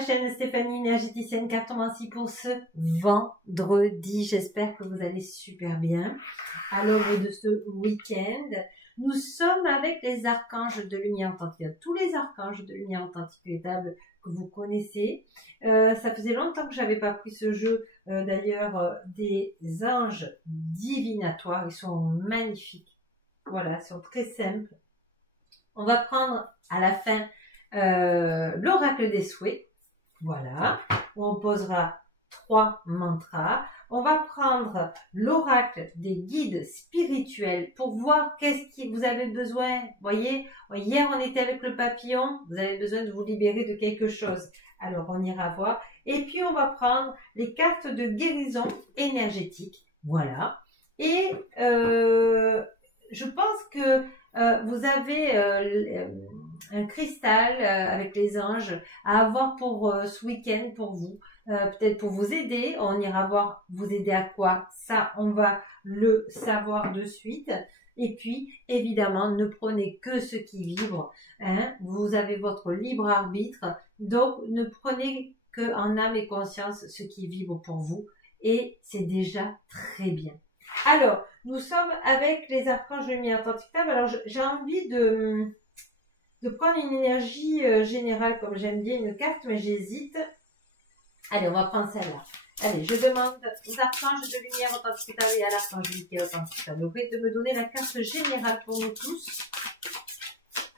la chaîne Stéphanie, énergéticienne cartomancie pour ce vendredi. J'espère que vous allez super bien. À l'aube de ce week-end, nous sommes avec les archanges de lumière authentique. Tous les archanges de lumière authentique véritable que vous connaissez. Ça faisait longtemps que j'avais pas pris ce jeu. D'ailleurs, des anges divinatoires. Ils sont magnifiques. Voilà, ils sont très simples. On va prendre à la fin l'oracle des souhaits, voilà, on posera 3 mantras. On va prendre l'oracle des guides spirituels pour voir qu'est-ce que vous avez besoin. Vous voyez, hier on était avec le papillon, vous avez besoin de vous libérer de quelque chose. Alors on ira voir. Et puis on va prendre les cartes de guérison énergétique, voilà. Et je pense que vous avez un cristal avec les anges à avoir pour ce week-end pour vous, peut-être pour vous aider. On ira voir vous aider à quoi, ça on va le savoir de suite. Et puis évidemment ne prenez que ce qui vibre, hein. Vous avez votre libre arbitre, donc ne prenez que en âme et conscience ce qui vibre pour vous, et c'est déjà très bien. Alors nous sommes avec les archanges de lumière authentique. Alors j'ai envie de prendre une énergie générale, comme j'aime bien une carte, mais j'hésite. Allez, on va prendre celle-là. Allez, je demande aux archanges de lumière authentique et à l'archange Michael authentique de me donner la carte générale pour nous tous.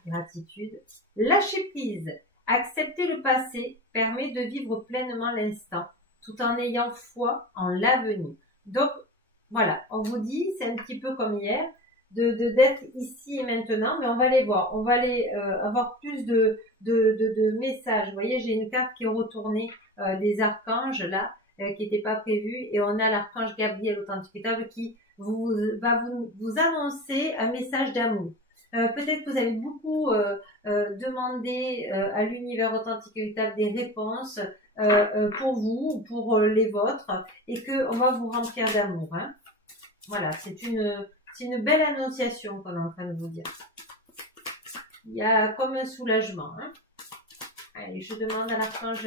Gratitude. Lâcher prise. Accepter le passé permet de vivre pleinement l'instant, tout en ayant foi en l'avenir. Donc, voilà, on vous dit, c'est un petit peu comme hier, d'être ici et maintenant, mais on va les voir, on va aller avoir plus de messages. Vous voyez, j'ai une carte qui est retournée des archanges là, qui n'était pas prévue, et on a l'archange Gabriel authentique qui va vous annoncer un message d'amour. Peut-être que vous avez beaucoup demandé à l'univers authentique véritable des réponses pour vous ou pour les vôtres, et que on va vous remplir d'amour, hein. Voilà, c'est une belle annonciation qu'on est en train de vous dire. Il y a comme un soulagement, hein. Allez, je demande à l'archange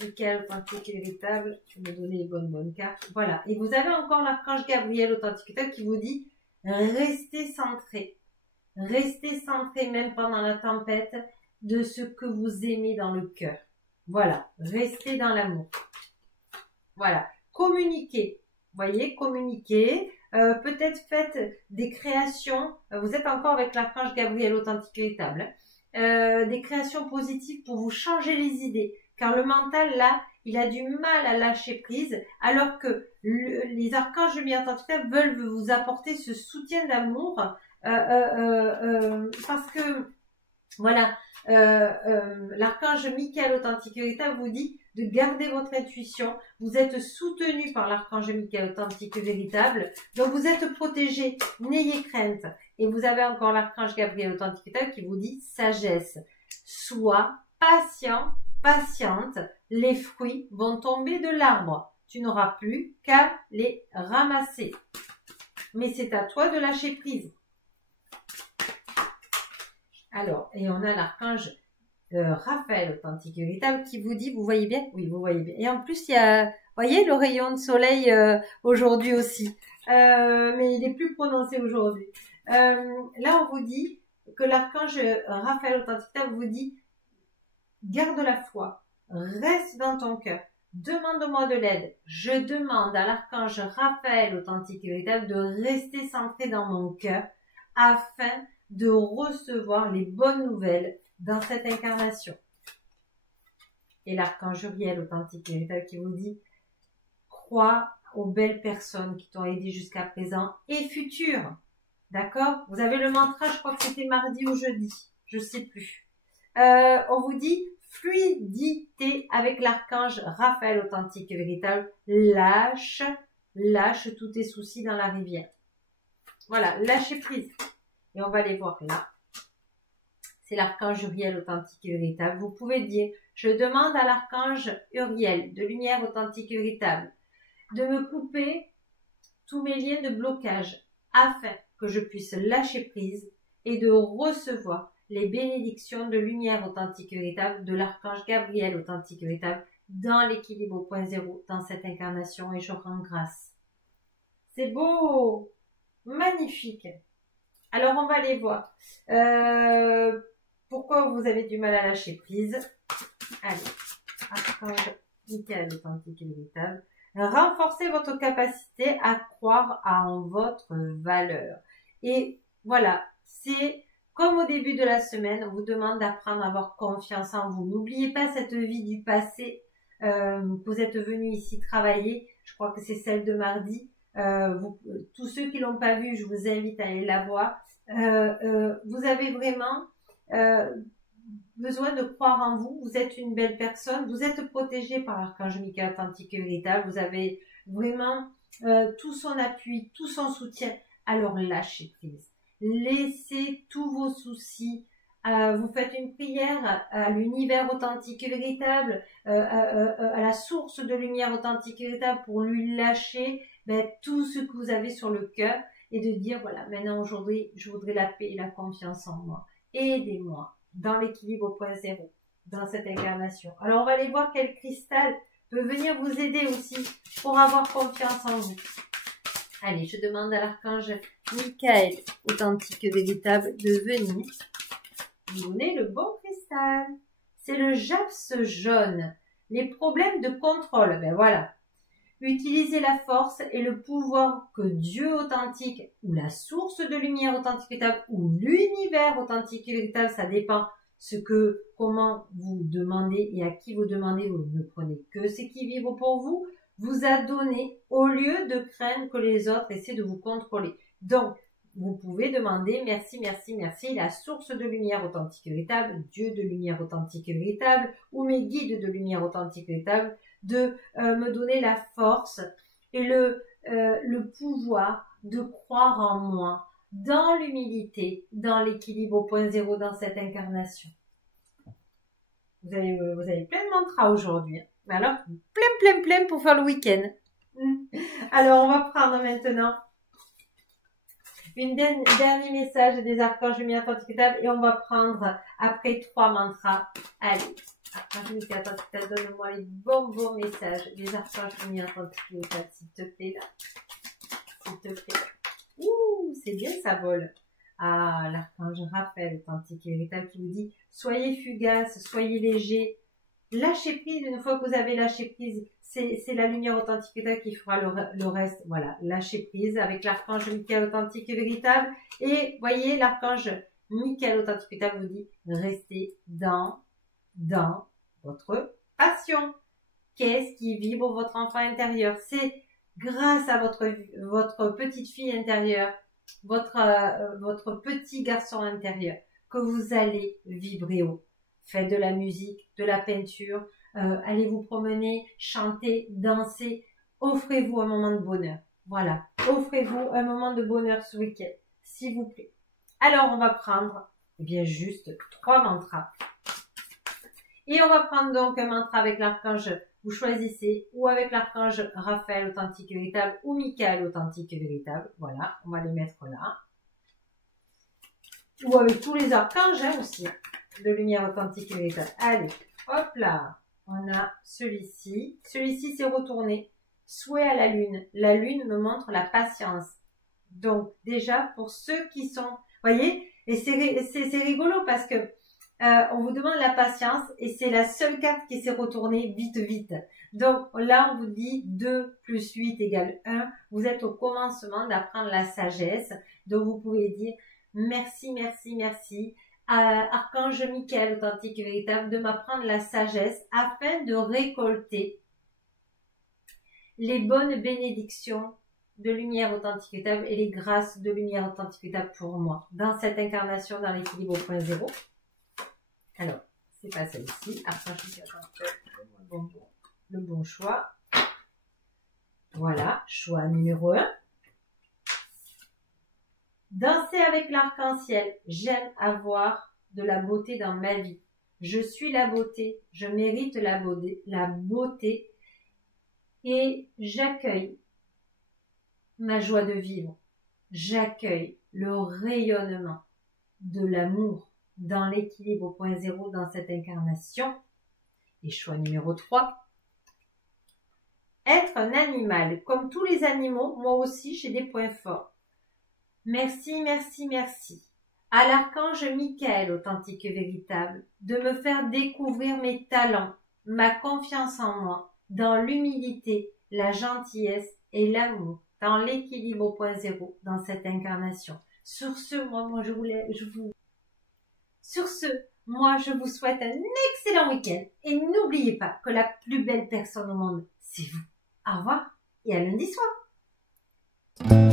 Michael authentique et véritable de me donner les bonnes cartes. Voilà, et vous avez encore l'archange Gabriel authentique et véritable qui vous dit restez centré. Restez centré même pendant la tempête de ce que vous aimez dans le cœur. Voilà, restez dans l'amour. Voilà, communiquez. Vous voyez, communiquez. Peut-être faites des créations. Vous êtes encore avec l'archange Gabriel authentique et véritable. Des créations positives pour vous changer les idées. Car le mental, là, il a du mal à lâcher prise, alors que les archanges de lumière authentique veulent vous apporter ce soutien d'amour. Parce que, voilà, l'archange Michael authentique et véritable vous dit de garder votre intuition. Vous êtes soutenu par l'archange Michael authentique et véritable, donc vous êtes protégé, n'ayez crainte. Et vous avez encore l'archange Gabriel authentique et véritable qui vous dit sagesse. Sois patient, patiente, les fruits vont tomber de l'arbre. Tu n'auras plus qu'à les ramasser. Mais c'est à toi de lâcher prise. Alors, et on a l'archange Raphaël authentique et véritable qui vous dit, vous voyez bien? Oui, vous voyez bien. Et en plus, il y a, voyez, le rayon de soleil aujourd'hui aussi. Mais il est plus prononcé aujourd'hui. Là, on vous dit que l'archange Raphaël authentique et véritable vous dit, garde la foi, reste dans ton cœur, demande-moi de l'aide. Je demande à l'archange Raphaël authentique et véritable de rester centré dans mon cœur afin de recevoir les bonnes nouvelles dans cette incarnation. Et l'archange Uriel authentique et véritable qui vous dit, crois aux belles personnes qui t'ont aidé jusqu'à présent et futur. D'accord? Vous avez le mantra, je crois que c'était mardi ou jeudi, je sais plus. On vous dit fluidité avec l'archange Raphaël authentique et véritable. Lâche tous tes soucis dans la rivière. Voilà, lâchez prise. Et on va les voir là. C'est l'archange Uriel authentique et véritable. Vous pouvez dire, je demande à l'archange Uriel de lumière authentique et véritable de me couper tous mes liens de blocage afin que je puisse lâcher prise et de recevoir les bénédictions de lumière authentique et véritable de l'archange Gabriel authentique et véritable dans l'équilibre au point zéro dans cette incarnation et je rends grâce. C'est beau, magnifique. Alors on va aller voir. Pourquoi vous avez du mal à lâcher prise? Allez, archange Michael authentique et véritable. Renforcez votre capacité à croire en votre valeur. Et voilà, c'est comme au début de la semaine, on vous demande d'apprendre à avoir confiance en vous. N'oubliez pas cette vie du passé que vous êtes venu ici travailler. Je crois que c'est celle de mardi. Tous ceux qui l'ont pas vue, je vous invite à aller la voir. Vous avez vraiment besoin de croire en vous. Vous êtes une belle personne. Vous êtes protégé par l'archange Michael authentique et véritable. Vous avez vraiment tout son appui, tout son soutien. Alors lâchez prise. Laissez tous vos soucis. Vous faites une prière à l'univers authentique et véritable, à la source de lumière authentique et véritable pour lui lâcher tout ce que vous avez sur le cœur et de dire voilà, maintenant aujourd'hui, je voudrais la paix et la confiance en moi. Aidez-moi dans l'équilibre au point zéro, dans cette incarnation. Alors on va aller voir quel cristal peut venir vous aider aussi pour avoir confiance en vous. Allez, je demande à l'archange Michael authentique et véritable de venir vous donner le bon cristal. C'est le japs jaune. Les problèmes de contrôle, ben voilà. Utilisez la force et le pouvoir que Dieu authentique ou la source de lumière authentique et véritable ou l'univers authentique et véritable, ça dépend comment vous demandez et à qui vous demandez, vous ne prenez que ce qui vibre pour vous, vous a donné au lieu de craindre que les autres essaient de vous contrôler. Donc, vous pouvez demander merci, merci, merci, la source de lumière authentique et véritable, Dieu de lumière authentique et véritable, ou mes guides de lumière authentique et véritable, de me donner la force et le pouvoir de croire en moi, dans l'humilité, dans l'équilibre au point zéro dans cette incarnation. Vous avez plein de mantras aujourd'hui. Alors, plein pour faire le week-end. Alors, on va prendre maintenant dernier message des archanges lumière authentique et véritable et on va prendre après 3 mantras. Allez, archange lumière authentique et véritable, donne-moi les bons messages des archanges lumière authentique et véritable, s'il te plaît là. S'il te plaît. Ouh, c'est bien ça vole. Ah, l'archange Raphaël authentique et véritable qui vous dit soyez fugace, soyez léger, lâchez prise. Une fois que vous avez lâché prise, c'est la lumière authentique et véritable qui fera le reste. Voilà, lâchez prise avec l'archange Michael authentique et véritable. Et voyez, l'archange Michael authentique et véritable vous dit restez dans votre passion. Qu'est-ce qui vibre votre enfant intérieur? C'est grâce à votre petite fille intérieure, votre petit garçon intérieur, que vous allez vibrer haut. Faites de la musique, de la peinture, allez vous promener, chanter, danser, offrez-vous un moment de bonheur. Voilà, offrez-vous un moment de bonheur ce week-end, s'il vous plaît. Alors, on va prendre, juste 3 mantras. Et on va prendre donc un mantra avec l'archange, vous choisissez, ou avec l'archange Raphaël authentique et véritable, ou Michael authentique et véritable. Voilà, on va les mettre là. Ou avec tous les archanges aussi, de lumière authentique et véritable. Allez, hop là, on a celui-ci. Celui-ci, c'est retourné. Souhait à la lune. La lune me montre la patience. Donc, déjà, pour ceux qui sont... Voyez, et c'est rigolo parce que on vous demande la patience et c'est la seule carte qui s'est retournée vite. Donc là, on vous dit 2 plus 8 égale 1. Vous êtes au commencement d'apprendre la sagesse. Donc vous pouvez dire merci, archange Michael authentique et véritable de m'apprendre la sagesse afin de récolter les bonnes bénédictions de lumière authentique et véritable et les grâces de lumière authentique et véritable pour moi dans cette incarnation dans l'équilibre au point zéro. Alors, c'est pas celle-ci. Archange le bon choix. Voilà, choix numéro 1. Danser avec l'arc-en-ciel. J'aime avoir de la beauté dans ma vie. Je suis la beauté. Je mérite la beauté. Et j'accueille ma joie de vivre. J'accueille le rayonnement de l'amour dans l'équilibre au point zéro dans cette incarnation. Et choix numéro 3. Être un animal. Comme tous les animaux, moi aussi j'ai des points forts. Merci, merci, merci. À l'archange Michael, authentique et véritable, de me faire découvrir mes talents, ma confiance en moi, dans l'humilité, la gentillesse et l'amour, dans l'équilibre au point zéro, dans cette incarnation. Sur ce, moi je vous souhaite un excellent week-end et n'oubliez pas que la plus belle personne au monde, c'est vous. Au revoir et à lundi soir.